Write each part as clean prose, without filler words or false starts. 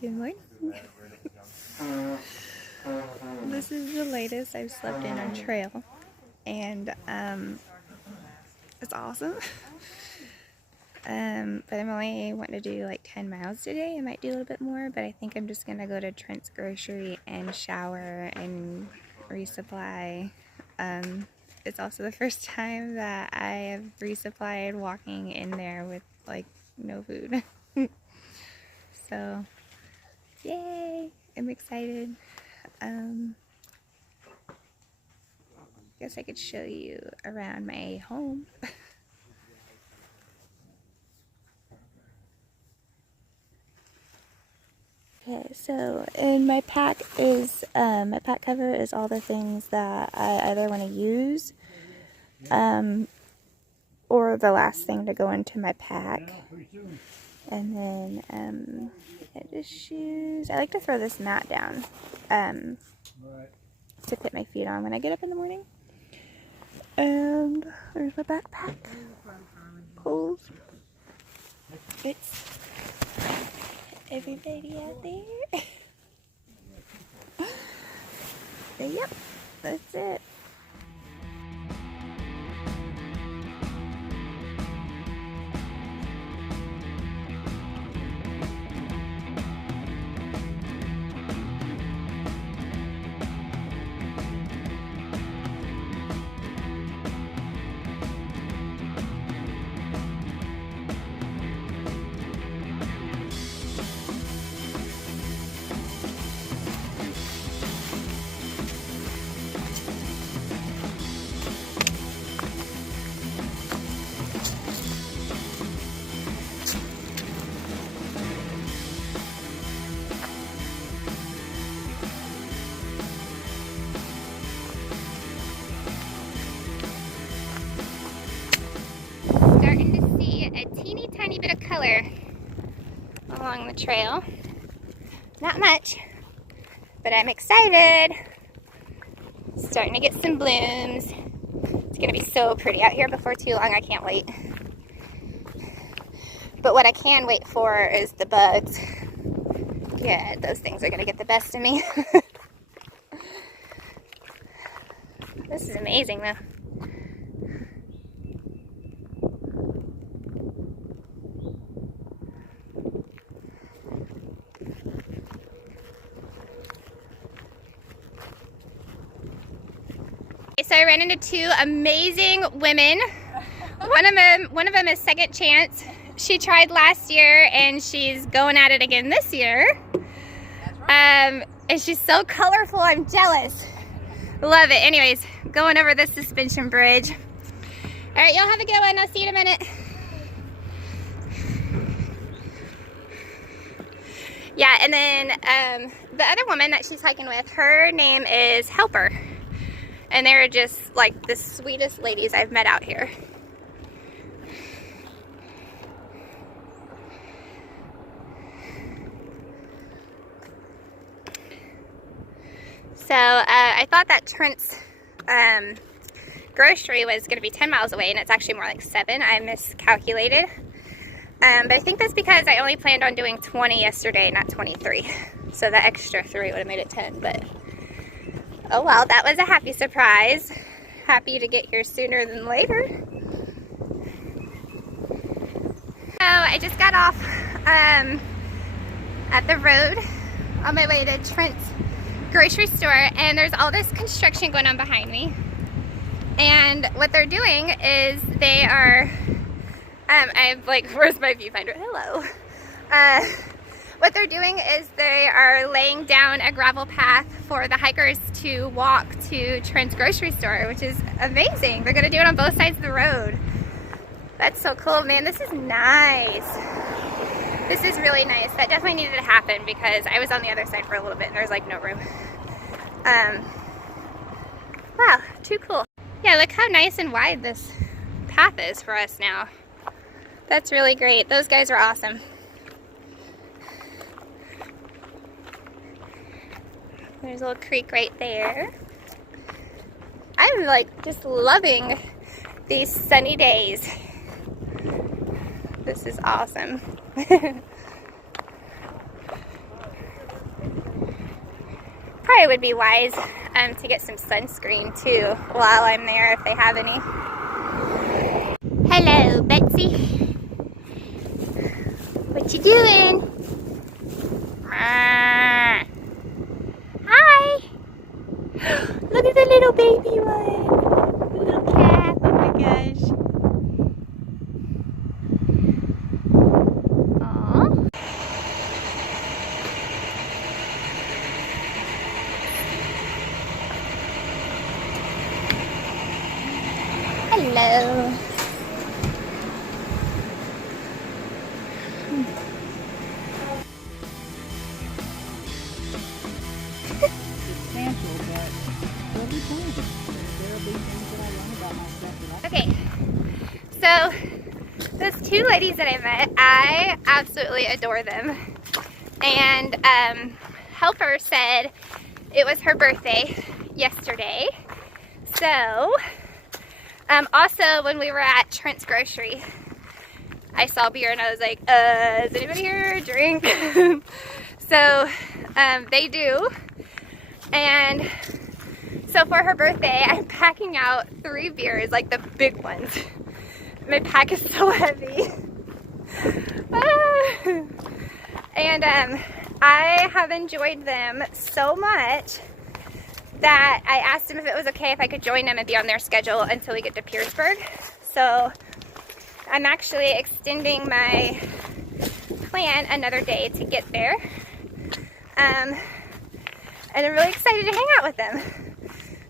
Good morning. This is the latest I've slept in on trail, and it's awesome. But I'm only wanting to do like 10 miles today. I might do a little bit more, but I think I'm just gonna go to Trent's Grocery and shower and resupply. It's also the first time that I have resupplied walking in there with like no food. So yay, I'm excited. Guess I could show you around my home. Okay, so in my pack is, my pack cover is all the things that I either want to use, or the last thing to go into my pack. And then, just shoes. I like to throw this mat down, to put my feet on when I get up in the morning. And there's my backpack. Clothes. It's everybody out there. So, yep, that's it. Starting to see a teeny tiny bit of color along the trail. Not much, but I'm excited. Starting to get some blooms. It's gonna be so pretty out here before too long. I can't wait. But what I can wait for is the bugs. Yeah, those things are gonna get the best of me. This is amazing though. So I ran into two amazing women. One of them is Second Chance. She tried last year and she's going at it again this year. And she's so colorful, I'm jealous. Love it. Anyways, going over this suspension bridge. All right, y'all have a good one. I'll see you in a minute. Yeah, and then the other woman that she's hiking with, her name is Helper. And they're just like the sweetest ladies I've met out here. So I thought that Trent's Grocery was going to be 10 miles away, and it's actually more like 7. I miscalculated. But I think that's because I only planned on doing 20 yesterday, not 23. So the extra 3 would have made it 10, but oh well, that was a happy surprise. Happy to get here sooner than later. So I just got off at the road on my way to Trent's Grocery Store, and there's all this construction going on behind me. And what they're doing is they are, I'm like, where's my viewfinder? Hello. What they're doing is they are laying down a gravel path for the hikers to walk to Trent's Grocery Store, which is amazing. They're gonna do it on both sides of the road. That's so cool, man. This is nice. This is really nice. That definitely needed to happen because I was on the other side for a little bit and there was like no room. Wow, too cool. Yeah, look how nice and wide this path is for us now. That's really great. Those guys are awesome. There's a little creek right there. I'm like just loving these sunny days. This is awesome. probably would be wise to get some sunscreen too while I'm there if they have any. Hello, Betsy. What you doing? Hi. Look at the little baby one. The little cat. Oh my gosh. Aww. Hello. Okay, so those two ladies that I met, I absolutely adore them. And Helper said it was her birthday yesterday. So also when we were at Trent's Grocery, I saw beer and I was like, is anybody here a drink? So they do. And so for her birthday, I'm packing out 3 beers, like the big ones. My pack is so heavy. And I have enjoyed them so much that I asked them if it was okay if I could join them and be on their schedule until we get to Pearsburg. So I'm actually extending my plan another day to get there. And I'm really excited to hang out with them.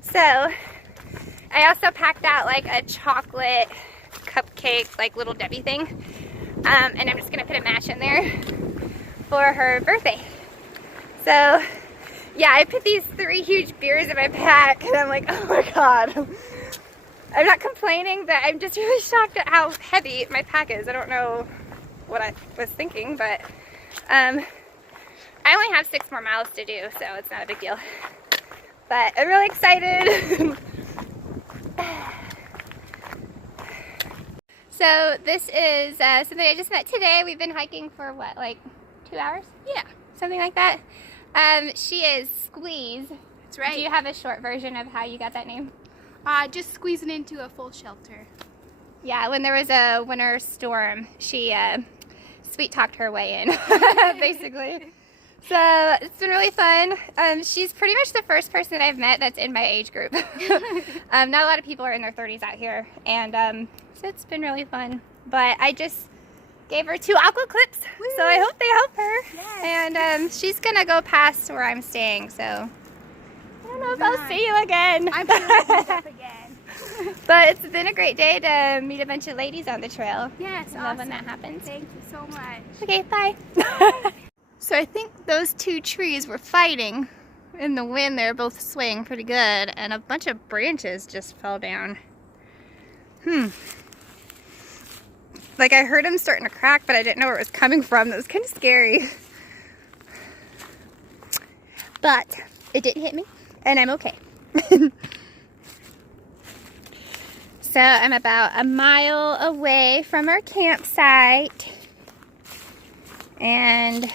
So I also packed out like a chocolate cupcake, like Little Debbie thing. And I'm just gonna put a match in there for her birthday. So yeah, I put these 3 huge beers in my pack and I'm like, oh my God. I'm not complaining, but I'm just really shocked at how heavy my pack is. I don't know what I was thinking, but I only have 6 more miles to do, so it's not a big deal. But I'm really excited. So this is something I just met today. We've been hiking for what, like 2 hours? Yeah, something like that. She is Squeeze. That's right. Do you have a short version of how you got that name? Just squeezing into a full shelter. Yeah, when there was a winter storm, she sweet talked her way in, basically. So it's been really fun. She's pretty much the first person I've met that's in my age group. Not a lot of people are in their 30s out here, and so it's been really fun. But I just gave her 2 aqua clips, so I hope they help her. Yes. And she's gonna go past where I'm staying, so I don't know if I'll see you again. I'm sure we'll meet up again. But it's been a great day to meet a bunch of ladies on the trail. Yes, I love when that happens. Thank you so much. Okay, bye. So I think those 2 trees were fighting. In the wind, they were both swaying pretty good, and a bunch of branches just fell down. Like I heard them starting to crack, but I didn't know where it was coming from. That was kind of scary. But it didn't hit me, and I'm okay. So I'm about a mile away from our campsite, and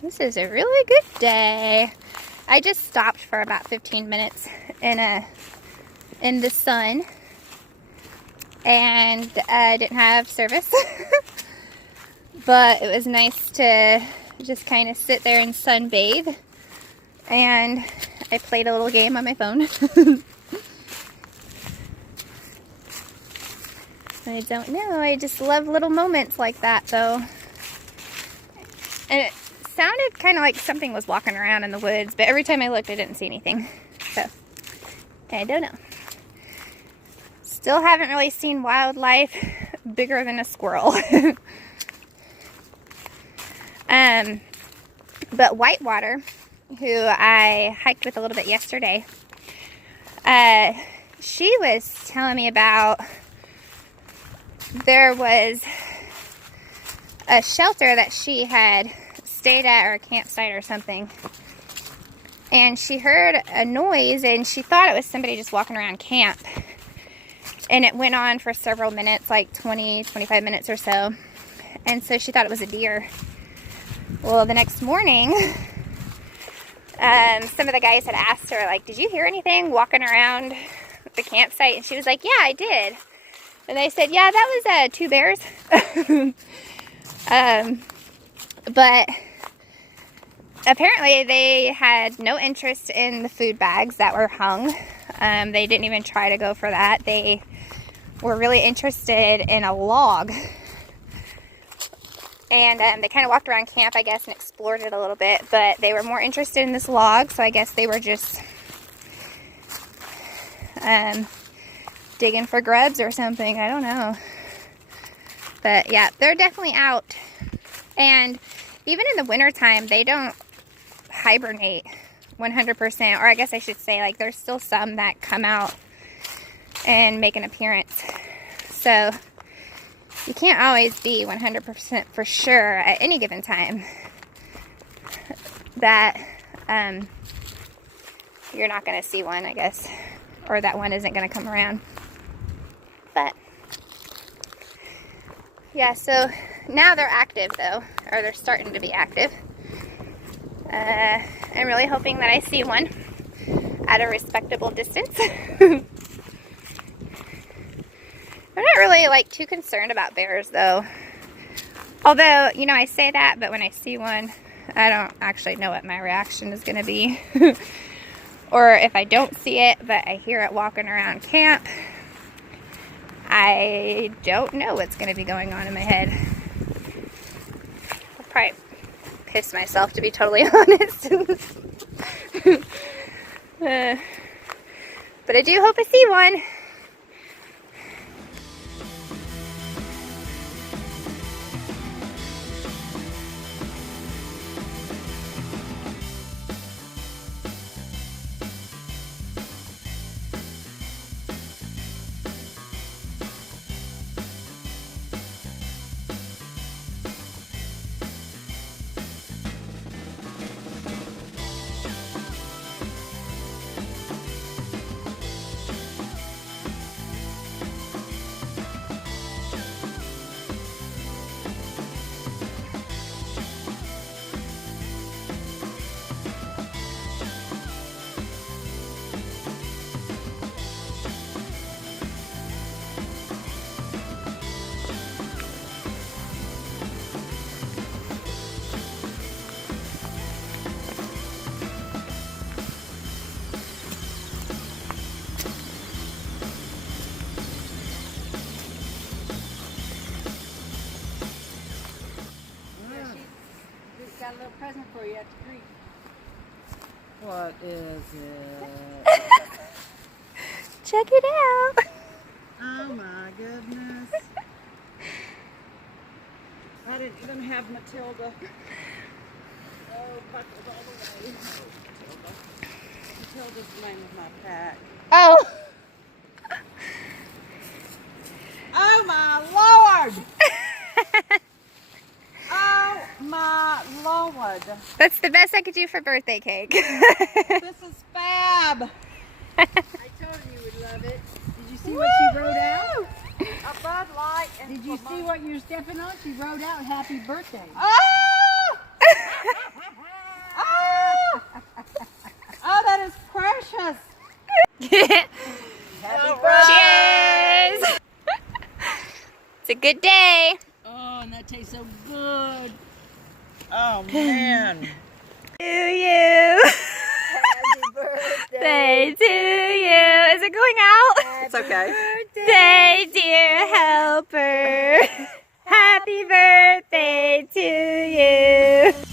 this is a really good day. I just stopped for about 15 minutes in the sun, and I didn't have service. But it was nice to just kind of sit there and sunbathe, and I played a little game on my phone. I don't know, I just love little moments like that though. And it sounded kind of like something was walking around in the woods, but every time I looked I didn't see anything. So, I don't know. Still haven't really seen wildlife bigger than a squirrel. But Whitewater, who I hiked with a little bit yesterday, she was telling me about, there was a shelter that she had stayed at, or a campsite or something, and she heard a noise and she thought it was somebody just walking around camp, and it went on for several minutes, like 20-25 minutes or so, and so she thought it was a deer. Well, the next morning some of the guys had asked her, like, did you hear anything walking around the campsite? And she was like, yeah, I did. And they said, yeah, that was 2 bears. But apparently they had no interest in the food bags that were hung. They didn't even try to go for that. They were really interested in a log. And they kind of walked around camp, I guess, and explored it a little bit. But they were more interested in this log, so I guess they were just digging for grubs or something. I don't know. But yeah, they're definitely out. And even in the wintertime, they don't hibernate 100%. Or I guess I should say, like, there's still some that come out and make an appearance. So you can't always be 100% for sure at any given time that you're not going to see one, I guess, or that one isn't going to come around. But yeah, so now they're active though, or they're starting to be active. I'm really hoping that I see one at a respectable distance. I'm not really, like, too concerned about bears, though. Although, you know, I say that, but when I see one, I don't actually know what my reaction is going to be. Or if I don't see it, but I hear it walking around camp, I don't know what's going to be going on in my head. I'll probably piss myself, to be totally honest. But I do hope I see one. Got a little present for you at the creek. What is it? Check it out. Oh my goodness. I didn't even have Matilda. Oh, buckled all the way. Oh, Matilda. Matilda's the name of my pack. Oh. Oh my Lord! Oh my Lord! That's the best I could do for birthday cake. This is fab! I told you you would love it. Did you see what she wrote out? A Bud Light and Did you see what you're stepping on? She wrote out happy birthday. Oh! Oh! Oh, that is precious! Happy Cheers! It's a good day. Oh, and that tastes so good. Oh man! To you. Happy birthday! Say to you. Is it going out? It's okay. Say, dear helper, happy birthday to you.